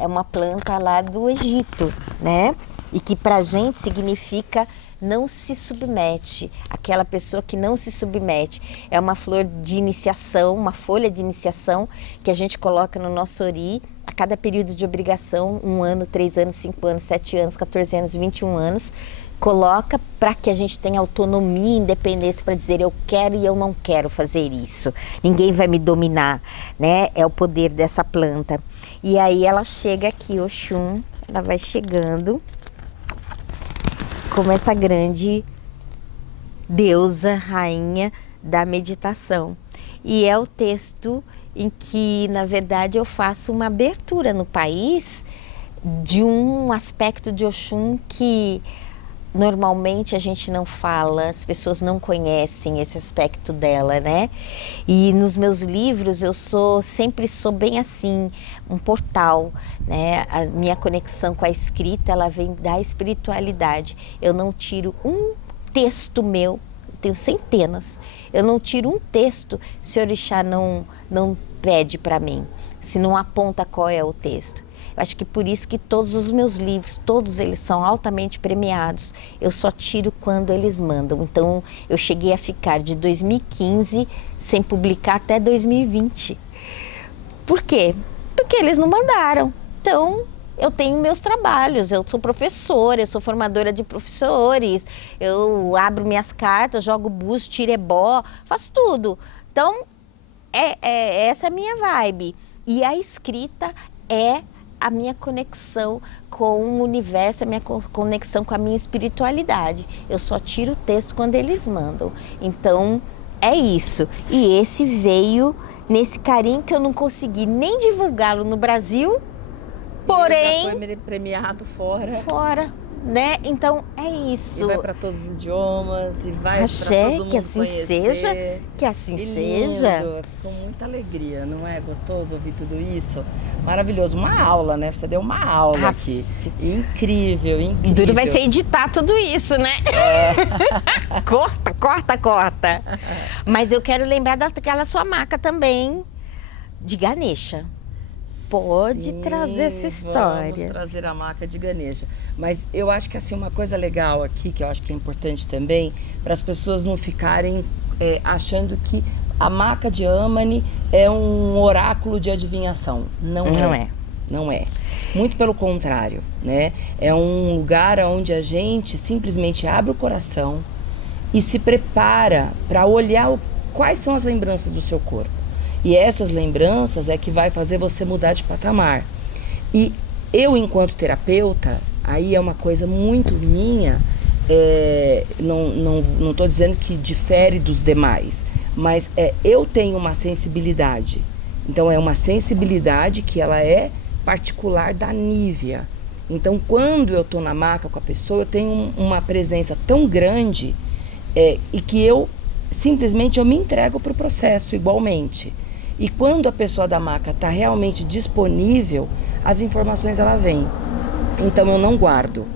é uma planta lá do Egito, né? E que pra gente significa não se submete, aquela pessoa que não se submete. É uma flor de iniciação, uma folha de iniciação que a gente coloca no nosso ori a cada período de obrigação, 1 ano, 3 anos, 5 anos, 7 anos, 14 anos, 21 anos. Coloca para que a gente tenha autonomia e independência para dizer eu quero e eu não quero fazer isso. Ninguém vai me dominar, né? É o poder dessa planta. E aí ela chega aqui, Oxum, ela vai chegando como essa grande deusa, rainha da meditação. E é o texto em que, na verdade, eu faço uma abertura no país de um aspecto de Oxum que normalmente a gente não fala, as pessoas não conhecem esse aspecto dela, né? E nos meus livros eu sempre sou bem assim, um portal, né? A minha conexão com a escrita, ela vem da espiritualidade. Eu não tiro um texto meu, tenho centenas, eu não tiro um texto se o orixá não pede para mim, se não aponta qual é o texto. Eu acho que por isso que todos os meus livros, todos eles são altamente premiados. Eu só tiro quando eles mandam. Então, eu cheguei a ficar de 2015 sem publicar até 2020. Por quê? Porque eles não mandaram. Então, eu tenho meus trabalhos, eu sou professora, eu sou formadora de professores, eu abro minhas cartas, jogo busto, tiro ebó, faço tudo. Então, essa é a minha vibe. E a escrita é a minha conexão com o universo, a minha conexão com a minha espiritualidade. Eu só tiro o texto quando eles mandam. Então, é isso. E esse veio nesse carinho que eu não consegui nem divulgá-lo no Brasil, porém... Já foi premiado fora. Fora, né? Então, é isso. E vai para todos os idiomas, e vai para Axé, todo mundo que assim conhecer. seja, que assim Que seja. lindo, com muita alegria, não é gostoso ouvir tudo isso? Maravilhoso, uma aula, né? Você deu uma aula aqui. Incrível, incrível. Duro vai ser editar tudo isso, né? Corta, corta, corta. Mas eu quero lembrar daquela sua marca também, de Ganesha. Pode Sim, trazer essa história. Vamos trazer a marca de Ganesha. Mas eu acho que assim, uma coisa legal aqui, que eu acho que é importante também, para as pessoas não ficarem achando que a marca de Amani é um oráculo de adivinhação. Não é. Não é. Muito pelo contrário, né? É um lugar onde a gente simplesmente abre o coração e se prepara para olhar quais são as lembranças do seu corpo. E essas lembranças é que vai fazer você mudar de patamar. E eu, enquanto terapeuta, aí é uma coisa muito minha, não estou dizendo que difere dos demais, mas eu tenho uma sensibilidade. Então, é uma sensibilidade que ela é particular da Nívia. Então, quando eu estou na maca com a pessoa, eu tenho uma presença tão grande e que eu simplesmente me entrego para o processo igualmente. E quando a pessoa da maca está realmente disponível, as informações ela vêm. Então eu não guardo.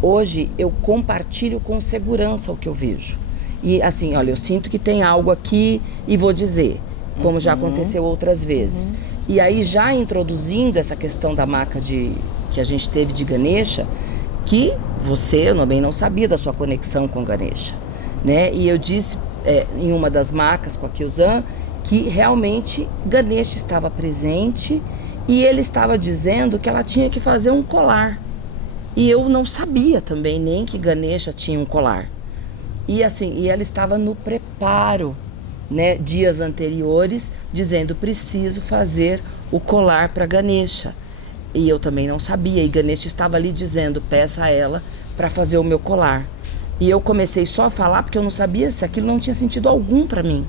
Hoje eu compartilho com segurança o que eu vejo. E assim, olha, eu sinto que tem algo aqui e vou dizer, como já aconteceu outras vezes. E aí já introduzindo essa questão da maca que a gente teve de Ganesha, que você, eu também não sabia da sua conexão com Ganesha, né? E eu disse em uma das macas com a Kyuzan, que realmente Ganesha estava presente e ele estava dizendo que ela tinha que fazer um colar. E eu não sabia também nem que Ganesha tinha um colar. E assim, e ela estava no preparo, né, dias anteriores, dizendo: preciso fazer o colar para Ganesha. E eu também não sabia. E Ganesha estava ali dizendo: peça a ela para fazer o meu colar. E eu comecei só a falar porque eu não sabia se aquilo não tinha sentido algum para mim,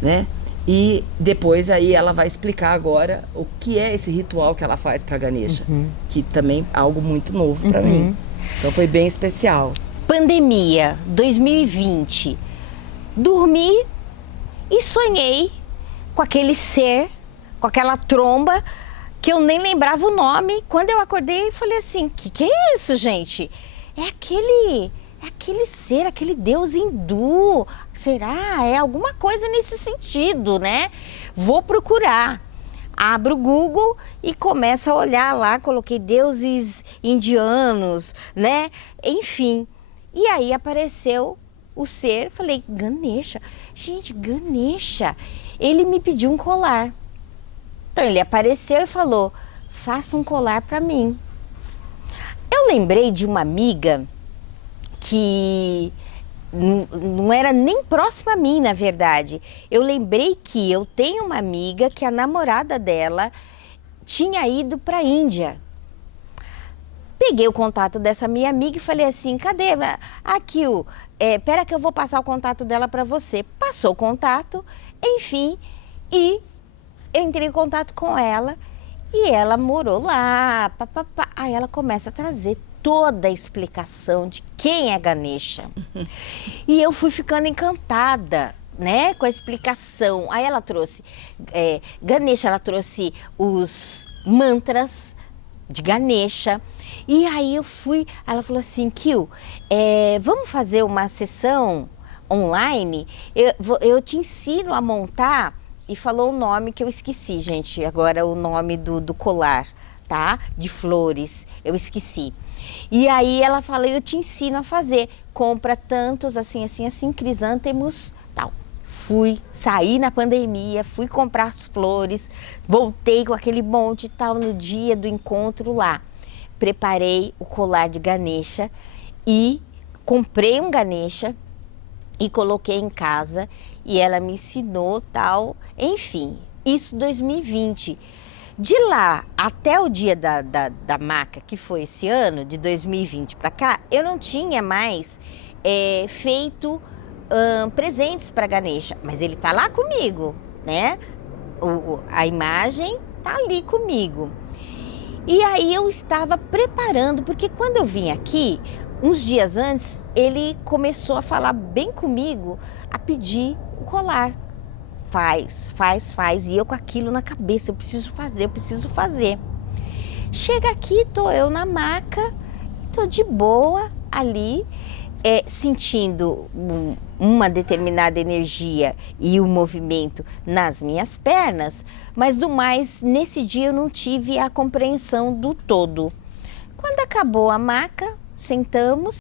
né? E depois aí ela vai explicar agora o que é esse ritual que ela faz para Ganesha, que também é algo muito novo para mim. Então foi bem especial. Pandemia 2020. Dormi e sonhei com aquele ser, com aquela tromba que eu nem lembrava o nome. Quando eu acordei, eu falei assim: que é isso, gente? É aquele ser, aquele deus hindu. Será? É alguma coisa nesse sentido, né? Vou procurar. Abro o Google e começo a olhar lá, coloquei deuses indianos, né? Enfim. E aí apareceu o ser, falei: Ganesha. Gente, Ganesha. Ele me pediu um colar. Então ele apareceu e falou: faça um colar para mim. Eu lembrei de uma amiga que não era nem próxima a mim, na verdade. Eu lembrei que eu tenho uma amiga que a namorada dela tinha ido para a Índia. Peguei o contato dessa minha amiga e falei assim: cadê? Aqui, pera que eu vou passar o contato dela para você. Passou o contato, enfim, e entrei em contato com ela e ela morou lá, papapá. Aí ela começa a trazer toda a explicação de quem é Ganesha. E eu fui ficando encantada, né, com a explicação. Aí ela trouxe Ganesha, ela trouxe os mantras de Ganesha. E aí ela falou assim: Kyu, vamos fazer uma sessão online? Eu te ensino a montar. E falou o nome que eu esqueci, gente, agora o nome do colar. tá? De flores, eu esqueci. E aí ela falou, eu te ensino a fazer, compra tantos assim, assim, assim, crisântemos, tal. Saí na pandemia, fui comprar as flores, voltei com aquele monte e tal no dia do encontro lá. Preparei o colar de Ganesha e comprei um Ganesha e coloquei em casa e ela me ensinou tal, enfim, isso 2020. De lá até o dia da maca, que foi esse ano, de 2020 para cá, eu não tinha mais feito presentes para Ganesha, mas ele tá lá comigo, né? A imagem tá ali comigo. E aí eu estava preparando, porque quando eu vim aqui, uns dias antes, ele começou a falar bem comigo, a pedir o colar. Faz. E eu com aquilo na cabeça, eu preciso fazer. Chega aqui, tô eu na maca, tô de boa ali, sentindo uma determinada energia e o movimento nas minhas pernas, mas do mais, nesse dia eu não tive a compreensão do todo. Quando acabou a maca, sentamos.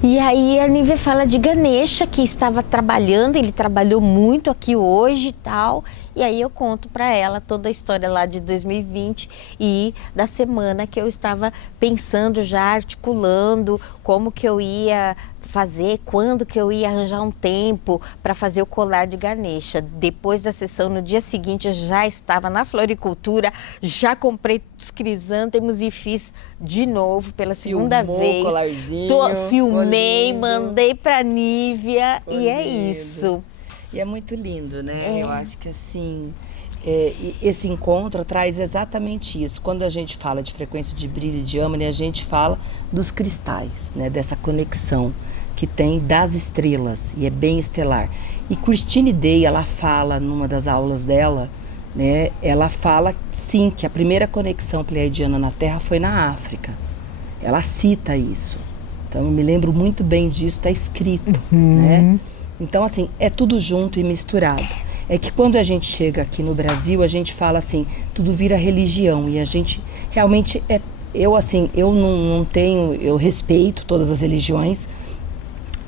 E aí a Nívia fala de Ganesha, que estava trabalhando, ele trabalhou muito aqui hoje e tal. E aí eu conto para ela toda a história lá de 2020 e da semana que eu estava pensando já, articulando como que eu ia fazer, quando que eu ia arranjar um tempo para fazer o colar de Ganesha. Depois da sessão, no dia seguinte, eu já estava na floricultura, já comprei os crisântemos e fiz de novo pela segunda vez. Filmei, mandei para Nívia e é isso. E é muito lindo, né? Eu acho que assim, esse encontro traz exatamente isso. Quando a gente fala de frequência de brilho de Yamani, a gente fala dos cristais, né? Dessa conexão que tem das estrelas, e é bem estelar. E Christine Day, ela fala numa das aulas dela, né? Ela fala sim que a primeira conexão pleiadiana na Terra foi na África. Ela cita isso. Então eu me lembro muito bem disso, está escrito, né? Então assim, é tudo junto e misturado. É que quando a gente chega aqui no Brasil, a gente fala assim, tudo vira religião, e a gente realmente eu não tenho, eu respeito todas as religiões.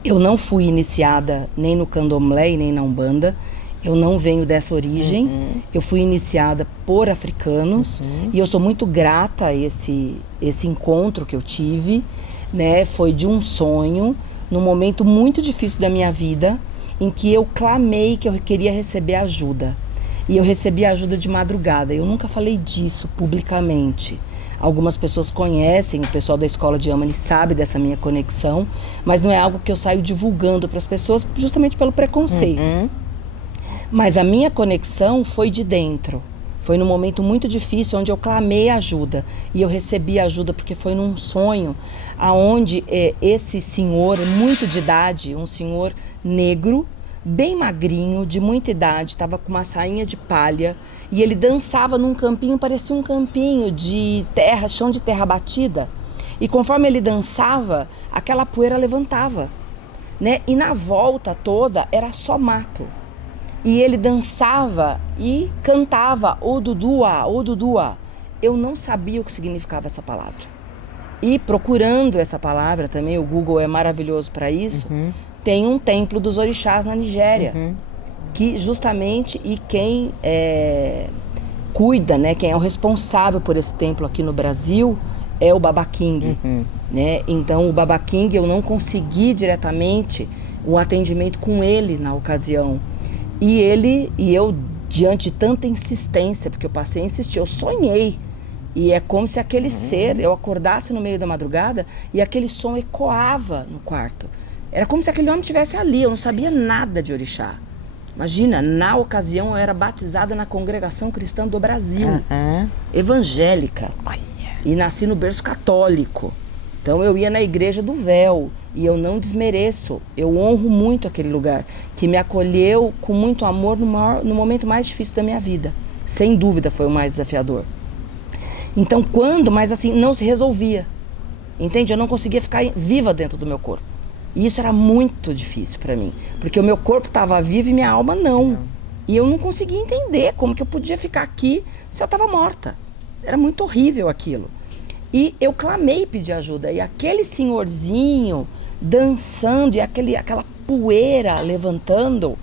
Eu não fui iniciada nem no Candomblé e nem na Umbanda. Eu não venho dessa origem. Eu fui iniciada por africanos e eu sou muito grata a esse encontro que eu tive, né? Foi de um sonho, num momento muito difícil da minha vida, em que eu clamei que eu queria receber ajuda. E eu recebi ajuda de madrugada. Eu nunca falei disso publicamente. Algumas pessoas conhecem, o pessoal da escola de Yamani sabe dessa minha conexão, mas não é algo que eu saio divulgando para as pessoas justamente pelo preconceito. Mas a minha conexão foi de dentro. Foi num momento muito difícil onde eu clamei ajuda e eu recebi ajuda porque foi num sonho aonde esse senhor, muito de idade, um senhor negro, bem magrinho, de muita idade, estava com uma sainha de palha e ele dançava num campinho, parecia um campinho de terra, chão de terra batida, e conforme ele dançava, aquela poeira levantava, né? E na volta toda era só mato. E ele dançava e cantava Odudua, Odudua. Eu não sabia o que significava essa palavra. E procurando essa palavra também, o Google é maravilhoso para isso, tem um templo dos orixás na Nigéria, que justamente, e quem cuida, né, quem é o responsável por esse templo aqui no Brasil é o Baba King, né? Então o Baba King, eu não consegui diretamente o atendimento com ele na ocasião. E eu, diante de tanta insistência, porque eu passei a insistir, eu sonhei. E é como se aquele ser, eu acordasse no meio da madrugada e aquele som ecoava no quarto. Era como se aquele homem estivesse ali, eu não sabia nada de orixá. Imagina, na ocasião eu era batizada na Congregação Cristã do Brasil, evangélica. E nasci no berço católico. Então eu ia na igreja do véu e eu não desmereço, eu honro muito aquele lugar que me acolheu com muito amor no momento mais difícil da minha vida. Sem dúvida foi o mais desafiador. Então mas assim, não se resolvia, entende? Eu não conseguia ficar viva dentro do meu corpo. E isso era muito difícil para mim, porque o meu corpo estava vivo e minha alma não. E eu não conseguia entender como que eu podia ficar aqui se eu estava morta. era muito horrível aquilo. E eu clamei pedir ajuda. E aquele senhorzinho dançando e aquela poeira levantando,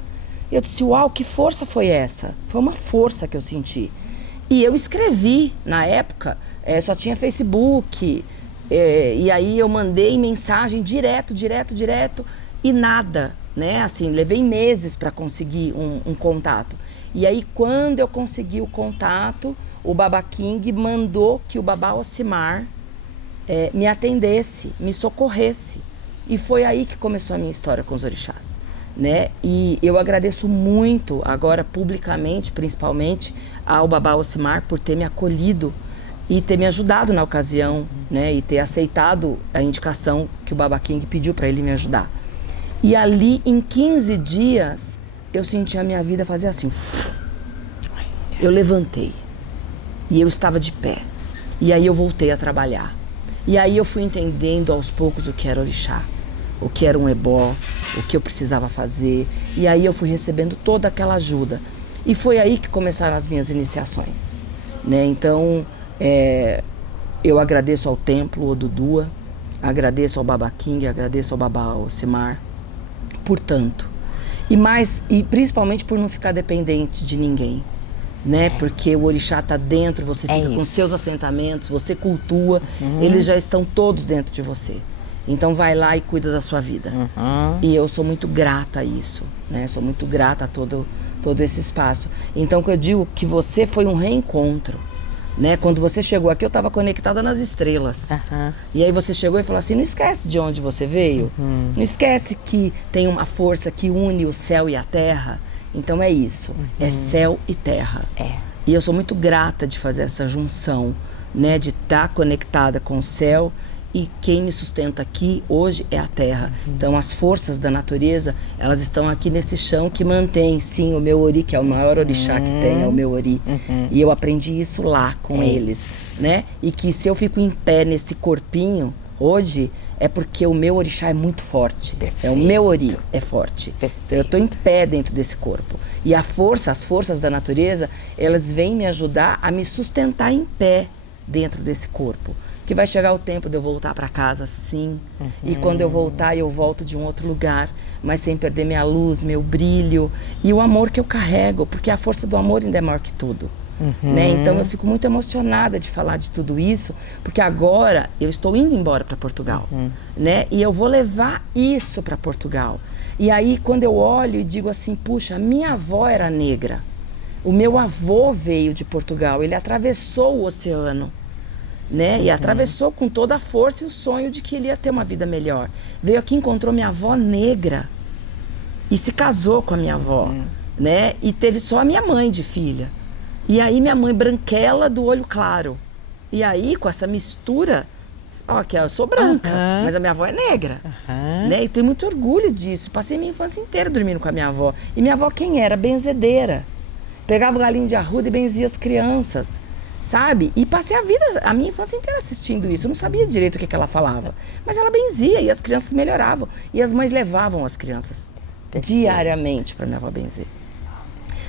eu disse, uau, que força foi essa? Foi uma força que eu senti. E eu escrevi, na época, só tinha Facebook, e aí eu mandei mensagem direto, e nada, né? Assim, levei meses para conseguir um contato. E aí, quando eu consegui o contato, o Baba King mandou que o Babá Ocimar me atendesse, me socorresse. E foi aí que começou a minha história com os orixás, né? E eu agradeço muito, agora publicamente, principalmente, ao Babá Ocimar por ter me acolhido e ter me ajudado na ocasião, né? E ter aceitado a indicação que o Baba King pediu para ele me ajudar. E ali, em 15 dias, eu senti a minha vida fazer assim. Eu levantei. E eu estava de pé. E aí eu voltei a trabalhar. E aí eu fui entendendo aos poucos o que era orixá, o que era um ebó, o que eu precisava fazer. E aí eu fui recebendo toda aquela ajuda. E foi aí que começaram as minhas iniciações, né? Então, eu agradeço ao templo Odudua, agradeço ao Baba King, agradeço ao Babá Ocimar, por tanto. E principalmente por não ficar dependente de ninguém, né? Porque o orixá está dentro, você fica com seus assentamentos, você cultua, eles já estão todos dentro de você. Então vai lá e cuida da sua vida. E eu sou muito grata a isso, né? Sou muito grata a todo esse espaço. Então, que eu digo que você foi um reencontro, né? Quando você chegou aqui, eu estava conectada nas estrelas. E aí você chegou e falou assim, não esquece de onde você veio. Não esquece que tem uma força que une o céu e a terra. Então é isso, é céu e terra. E eu sou muito grata de fazer essa junção, né? De estar conectada com o céu. E quem me sustenta aqui hoje é a terra. Então as forças da natureza, elas estão aqui nesse chão que mantém, sim, o meu ori, que é o maior orixá que tem, é o meu ori. E eu aprendi isso lá com eles, né? E que se eu fico em pé nesse corpinho hoje, é porque o meu orixá é muito forte. É o meu ori, é forte. Então, eu estou em pé dentro desse corpo. E as forças da natureza, elas vêm me ajudar a me sustentar em pé dentro desse corpo. Que vai chegar o tempo de eu voltar para casa, sim. E quando eu voltar, eu volto de um outro lugar, mas sem perder minha luz, meu brilho e o amor que eu carrego, porque a força do amor ainda é maior que tudo. Né? Então eu fico muito emocionada de falar de tudo isso, porque agora eu estou indo embora para Portugal, né? E eu vou levar isso para Portugal. E aí quando eu olho e digo assim, puxa, minha avó era negra, o meu avô veio de Portugal, ele atravessou o oceano, né? E atravessou com toda a força e o sonho de que ele ia ter uma vida melhor. Veio aqui, encontrou minha avó negra e se casou com a minha avó, né? E teve só a minha mãe de filha. E aí minha mãe branquela do olho claro. E aí com essa mistura, ó, que eu sou branca, mas a minha avó é negra, né? E tenho muito orgulho disso. Passei minha infância inteira dormindo com a minha avó. E minha avó quem era? Benzedeira. Pegava o galinho de arruda e benzia as crianças. Sabe? E passei a minha infância inteira assistindo isso. Eu não sabia direito o que ela falava. Mas ela benzia e as crianças melhoravam. E as mães levavam as crianças diariamente para minha avó benzer.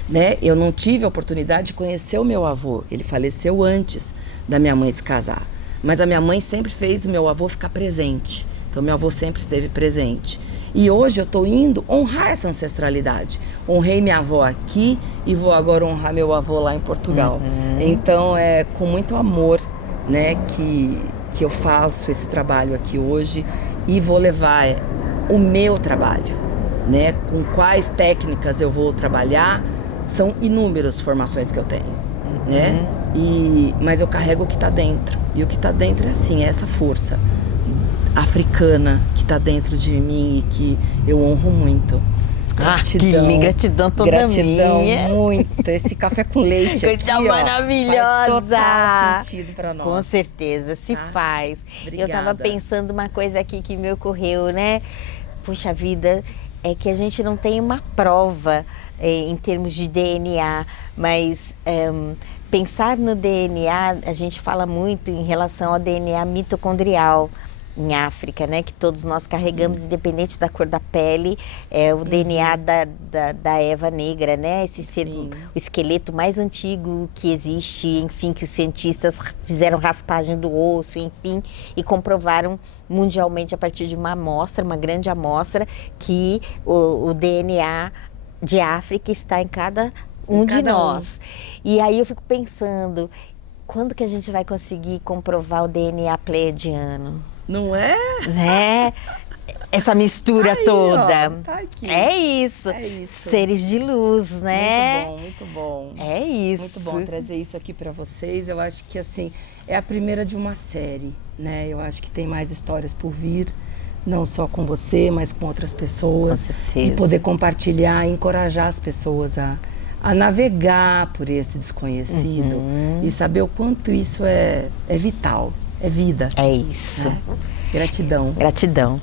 Né? Eu não tive a oportunidade de conhecer o meu avô. Ele faleceu antes da minha mãe se casar. Mas a minha mãe sempre fez o meu avô ficar presente. Então meu avô sempre esteve presente. E hoje eu estou indo honrar essa ancestralidade. Honrei minha avó aqui e vou agora honrar meu avô lá em Portugal. Então é com muito amor, né, que eu faço esse trabalho aqui hoje e vou levar o meu trabalho, né, com quais técnicas eu vou trabalhar. São inúmeras formações que eu tenho, né? Mas eu carrego o que está dentro. E o que está dentro é assim, é essa força africana que está dentro de mim e que eu honro muito. Gratidão, gratidão toda gratidão minha. Muito. Esse café com leite coisa aqui, maravilhosa. Faz total sentido para nós. Com certeza, se faz. Obrigada. Eu estava pensando uma coisa aqui que me ocorreu, né? Puxa vida, é que a gente não tem uma prova em termos de DNA, mas pensar no DNA, a gente fala muito em relação ao DNA mitocondrial. em África, né? Que todos nós carregamos, independente da cor da pele, é o DNA da Eva negra, né? Esse ser, o esqueleto mais antigo que existe, enfim, que os cientistas fizeram raspagem do osso, enfim, e comprovaram mundialmente a partir de uma amostra, uma grande amostra, que o DNA de África está em cada um de nós. E aí eu fico pensando, quando que a gente vai conseguir comprovar o DNA pleiadiano? Não é? Né? Essa mistura Aí, toda. ó, tá aqui. É isso. É isso. Seres de luz, né? Muito bom, muito bom. É isso. Muito bom trazer isso aqui para vocês. Eu acho que, assim, é a primeira de uma série, né? Eu acho que tem mais histórias por vir, não só com você, mas com outras pessoas. Com certeza. E poder compartilhar, encorajar as pessoas a navegar por esse desconhecido e saber o quanto isso é vital, é vida. É isso. Né? Gratidão. Gratidão.